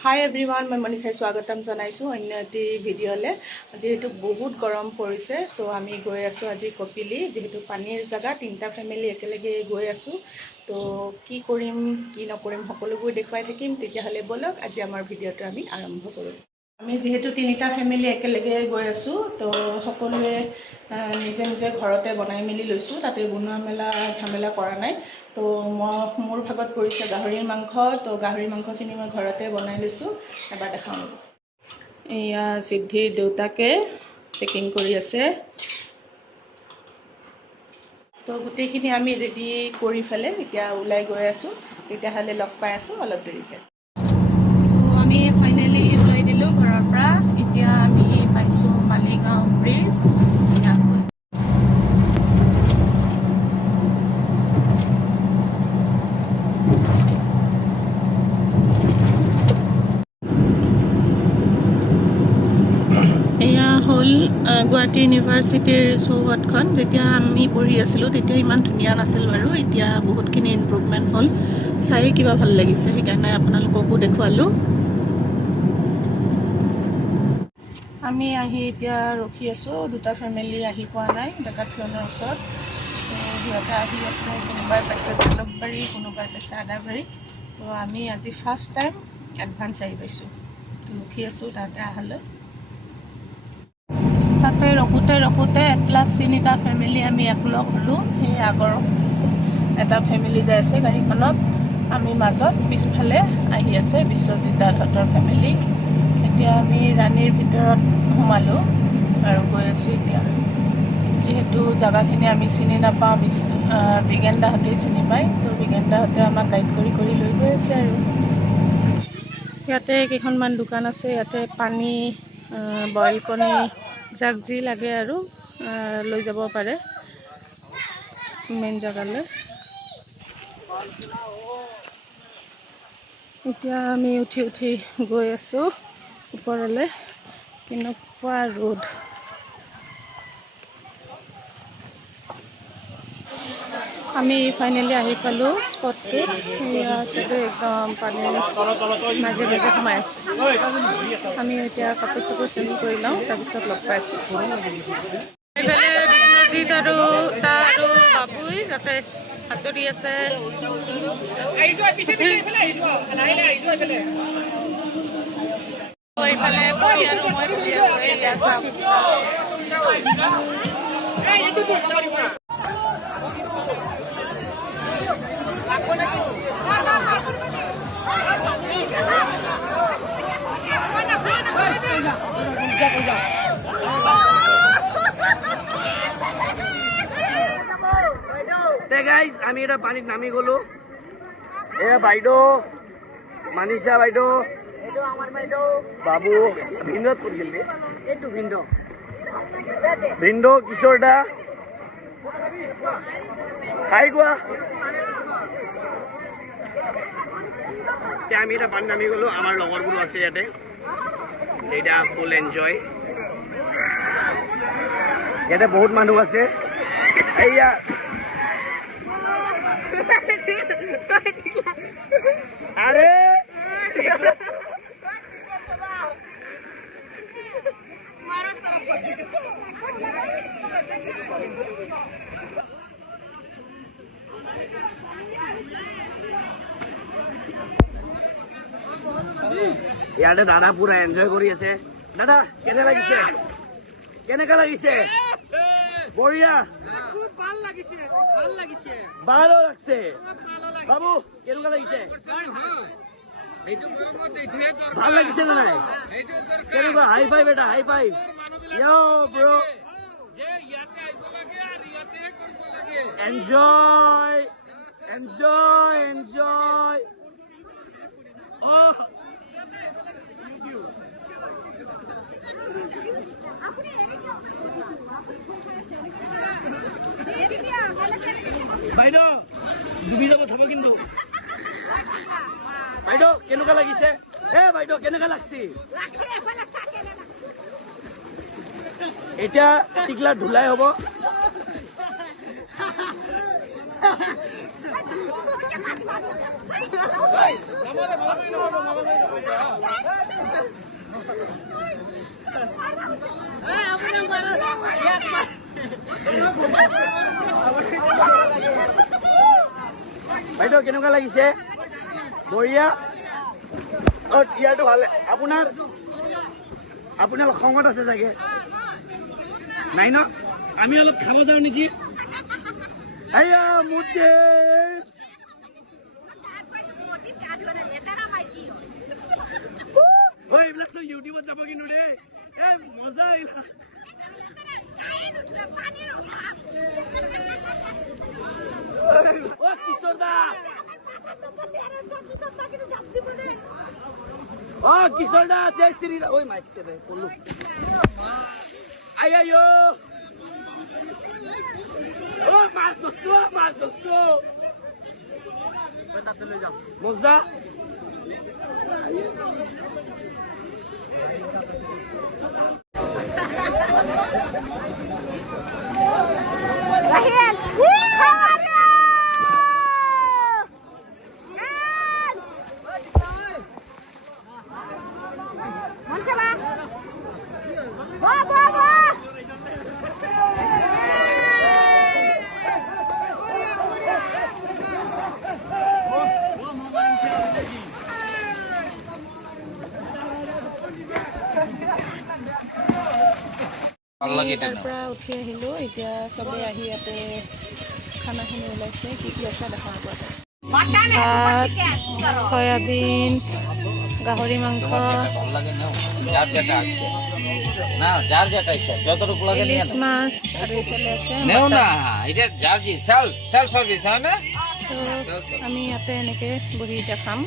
Hi everyone मैं मनीषाई स्वागतम जनाइছো अन्य एटी ভিডিঅ'লে যেহেতু বহুত গৰম পৰিছে তো আমি গৈ আছো আজি কপিলি যেহেতু পানীৰ জায়গা তিনটা ফ্যামিলি একেলগে গৈ আছো তো কি কৰিম কি নকৰিম সকলোবোৰ দেখুৱাই থাকিম তেতিয়া হলে বলক আজি আমাৰ ভিডিঅ'টো আমি আৰম্ভ কৰো আমি যেহেতু তিনিটা ফ্যামিলি একেলগে গৈ আছো তো সকলোৱে নিজে নিজে ঘৰতে বনাই মেলি লৈছো তাতে বনোৱা মেলা ঝামেলা কৰা নাই তো মোৰ ভাগত পৰিছে গাহৰিৰ মাংস তো গাহৰি মাংসখিনি মই ঘৰতে বনাই লৈছো এবাৰ দেখাম এয়া সিদ্ধিৰ দেউতাকে পেকিং কৰি আছে তো গোটেইখিনি আমি ৰেডি কৰি ফেলে এতিয়া ওলাই গৈ আছো তেতিয়া হলে লগ পাই আছো অলপ দেৰিকে তো আমি ফাইনালি ওলাই দিলো ঘৰৰ পৰা এতিয়া আমি পাইছো মালিগাঁও ব্ৰিজ গুৱাহাটী ইউনিভাৰ্চিটিৰ চৌহদখন যেতিয়া আমি পঢ়ি আছিলোঁ তেতিয়া ইমান ধুনীয়া নাছিল বাৰু এতিয়া বহুতখিনি ইমপ্ৰুভমেণ্ট হ'ল চাই কিবা ভাল লাগিছে সেইকাৰণে আপোনালোককো দেখুৱালোঁ আমি আহি এতিয়া ৰখি আছোঁ দুটা ফেমিলি আহি পোৱা নাই ডেকাথলনৰ ওচৰত সিহঁতে আহি আছে কোনোবাই পাইছে জালুকবাৰী কোনোবাই পাইছে আদাবাৰী তো আমি আজি ফাৰ্ষ্ট টাইম এডভান্স আহি পাইছোঁ ৰখি আছোঁ তাতে আহালৈ তাতে ৰখোতে প্লাছ তিনিটা ফেমিলি আমি একলগ হ'লোঁ সেই আগৰ এটা ফেমিলি যাই আছে গাড়ীখনত আমি মাজত পিছফালে আহি আছে বিশ্বজিৎ দাহঁতৰ ফেমিলি এতিয়া আমি ৰাণীৰ ভিতৰত সোমালোঁ আৰু গৈ আছোঁ এতিয়া যেহেতু জাগাখিনি আমি চিনি নাপাওঁ বিজ্ঞান দাহঁতেই চিনি পায় তো বিজ্ঞান দাহঁতে আমাক গাইড কৰি লৈ গৈ আছে আৰু ইয়াতে কেইখনমান দোকান আছে ইয়াতে পানী বইল কণী যাক যি লাগে আৰু লৈ যাব পাৰে মেইন জাগালৈ এতিয়া আমি উঠি গৈ আছোঁ ওপৰলৈ কেনেকুৱা ৰ'দ আমি ফাইনেলি আহি পালোঁ স্পটটো এয়া চবে একদম পানীৰ মাজে মাজে সোমাই আছে আমি এতিয়া কাপোৰ চাপোৰ চেঞ্জ কৰি লওঁ তাৰপিছত লগ পাইছোঁ এইফালে বিশ্বজিৎ আৰু বাবুই তাতে সাঁতুৰি আছে এইফালে পৰি আৰু মই ফুৰি আছোঁ এয়া চাওক গাইজ আমি এটা পানীত নামি গলো এয়া বাইদেউ মানিষা বাইদেউ বাবু ভিন্দত ক'ত গেল এইটো ভিন্দ কিশোৰ দা হাই কোৱা আমি এটা পানীত নামি গলো আমাৰ লগৰবোৰো আছে ইয়াতে এটা ফুল এনজয় ইয়াতে বহুত মানুহ আছে এইয়া আরে ইয়াতে দাদা পুরা এনজয় কৰি আছে দাদা কেনে লাগিছে কেনেকা লাগিছে বঢ়িয়া ভালো লাগছে বাবু কেনেকুৱা লাগিছে ভাল লাগিছে না নাই কেনেকুৱা হাই ফাইভ এটা হাই ফাইভ ইয়ো ব্ৰো এনজয় এনজয় এনজয় বাইদেউ ডুবি যাব চাব কিন্তু বাইদেউ কেনেকুৱা লাগিছে বাইদেউ কেনেকুৱা লাগছে এতিয়া টিকলা ধুলাই হ'ব বাইদেউ কেনেকুৱা লাগিছে? বঢ়িয়া। ইয়াৰটো ভালে। আপোনাৰ খঙত আছে চাগে? নাই ন? আমি অলপ খাব যাওঁ নেকি? আয়া মুঝে এইবিলাক চব ইউটিউবত যাব কিন্তু দেই। মজা আহিলা। কিশোৰ দা, কিশোৰ দা, জয় শ্ৰী ৰাম। ঐ মাইকছে দে কলো আই মাছ ধৰছো। তাতে লৈ যাম। মজা। তাৰ পৰা উঠি আহিলোঁ। এতিয়া চবেই আহি ইয়াতে খানাখিনি ওলাইছে। কি কি আছে দেখা আগতে। ভাত, চয়াবিন, গাহৰি মাংস, ইলিচ মাছ আৰু এইফালে আছে মটন। তো আমি ইয়াতে এনেকৈ বহি এতিয়া খাম।